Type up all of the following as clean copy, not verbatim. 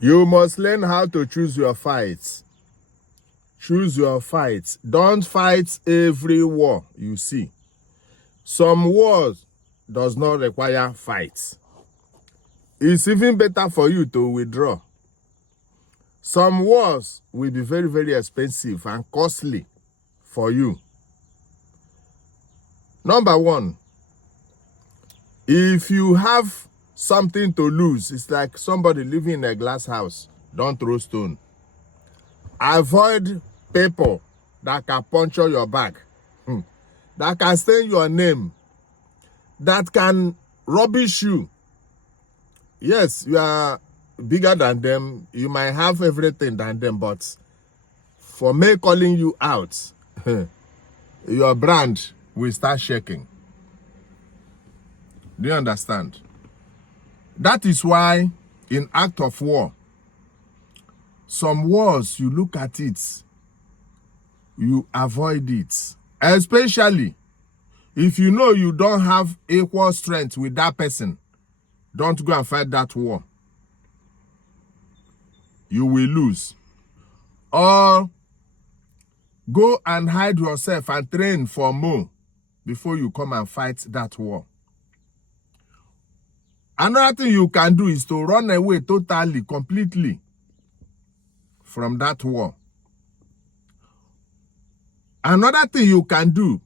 You must learn how to choose your fights. Choose your fights. Don't fight every war you see. Some wars does not require fights. It's even better for you to withdraw. Some wars will be very, very expensive and costly for you. Number one, if you have something to lose, it's like somebody living in a glass house. Don't throw stone. Avoid people that can puncture your back, that can stain your name, that can rubbish you. Yes, you are bigger than them. You might have everything than them, but for me calling you out, your brand will start shaking. Do you understand? That is why in act of war, some wars, you look at it, you avoid it. Especially if you know you don't have equal strength with that person, don't go and fight that war. You will lose. Or go and hide yourself and train for more before you come and fight that war. Another thing you can do is to run away totally, completely from that war. Another thing you can do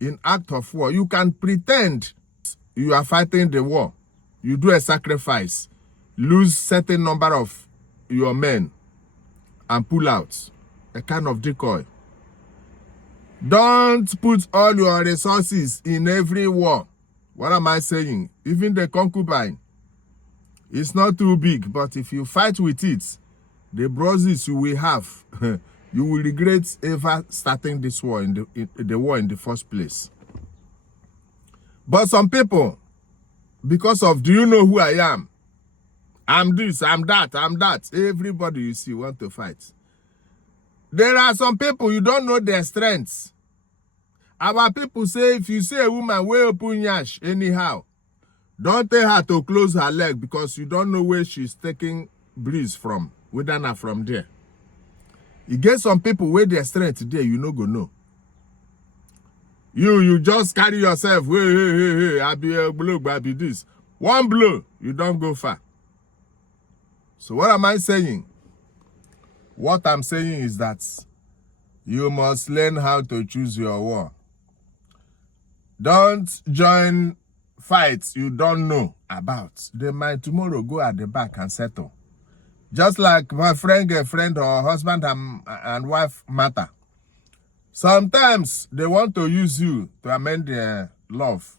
in act of war, you can pretend you are fighting the war. You do a sacrifice, lose certain number of your men, and pull out. A kind of decoy. Don't put all your resources in every war. What am I saying? Even the concubine, it's not too big, but if you fight with it, the bruises you will have, you will regret ever starting this war in the war in the first place. But some people, because of, do you know who I am? I'm this, I'm that, I'm that. Everybody you see want to fight. There are some people, you don't know their strengths. Our people say, if you see a woman way open yash anyhow, don't tell her to close her leg because you don't know where she's taking breeze from, whether not from there. You get some people where their strength there, you no go know. You just carry yourself, hey, I be a blow, I be this. One blow, you don't go far. So what am I saying? What I'm saying is that you must learn how to choose your war. Don't join fights you don't know about. They might tomorrow go at the back and settle. Just like my friend, girlfriend, or husband and wife matter. Sometimes they want to use you to amend their love.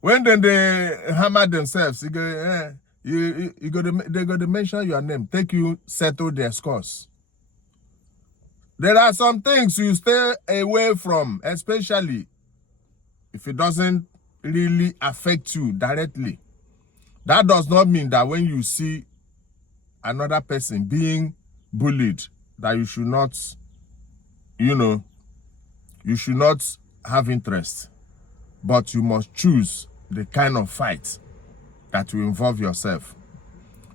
When then they hammer themselves, they go to mention your name, take you settle their scores. There are some things you stay away from, especially if it doesn't really affect you directly. That does not mean that when you see another person being bullied, that you should not, you should not have interest. But you must choose the kind of fight that will involve yourself.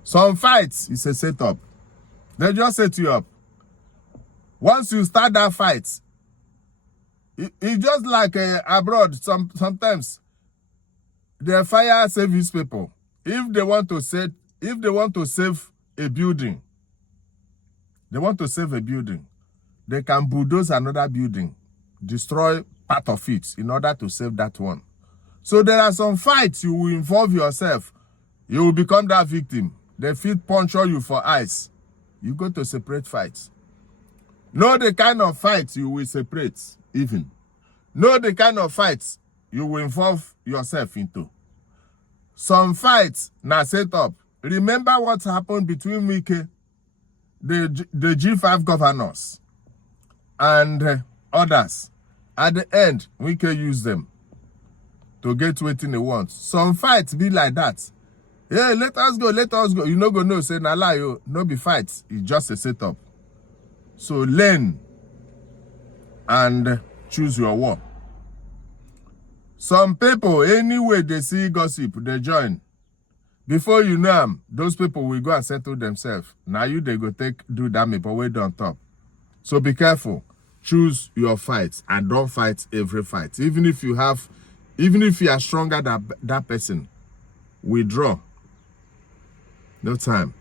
Some fights is a setup. They just set you up. Once you start that fight, it's just like abroad. Sometimes the fire service people, if they want to save a building, they can bulldoze another building, destroy part of it in order to save that one. So there are some fights you will involve yourself. You will become that victim. They fit puncture you for eyes. You go to separate fights. Know the kind of fights you will separate even. Know the kind of fights you will involve yourself into. Some fights now set up. Remember what happened between Wike, the G5 governors, and others. At the end, Wike used them to get what they want. Some fights be like that. Hey, let us go. You no go know, say, na lie, yo. No be fights. It's just a setup. So learn and choose your war. Some people, anyway they see gossip, they join. Before you know them, those people will go and settle themselves. Now you they go do damage, but wait on top. So be careful. Choose your fights and don't fight every fight. Even if you are stronger than that person, withdraw. No time.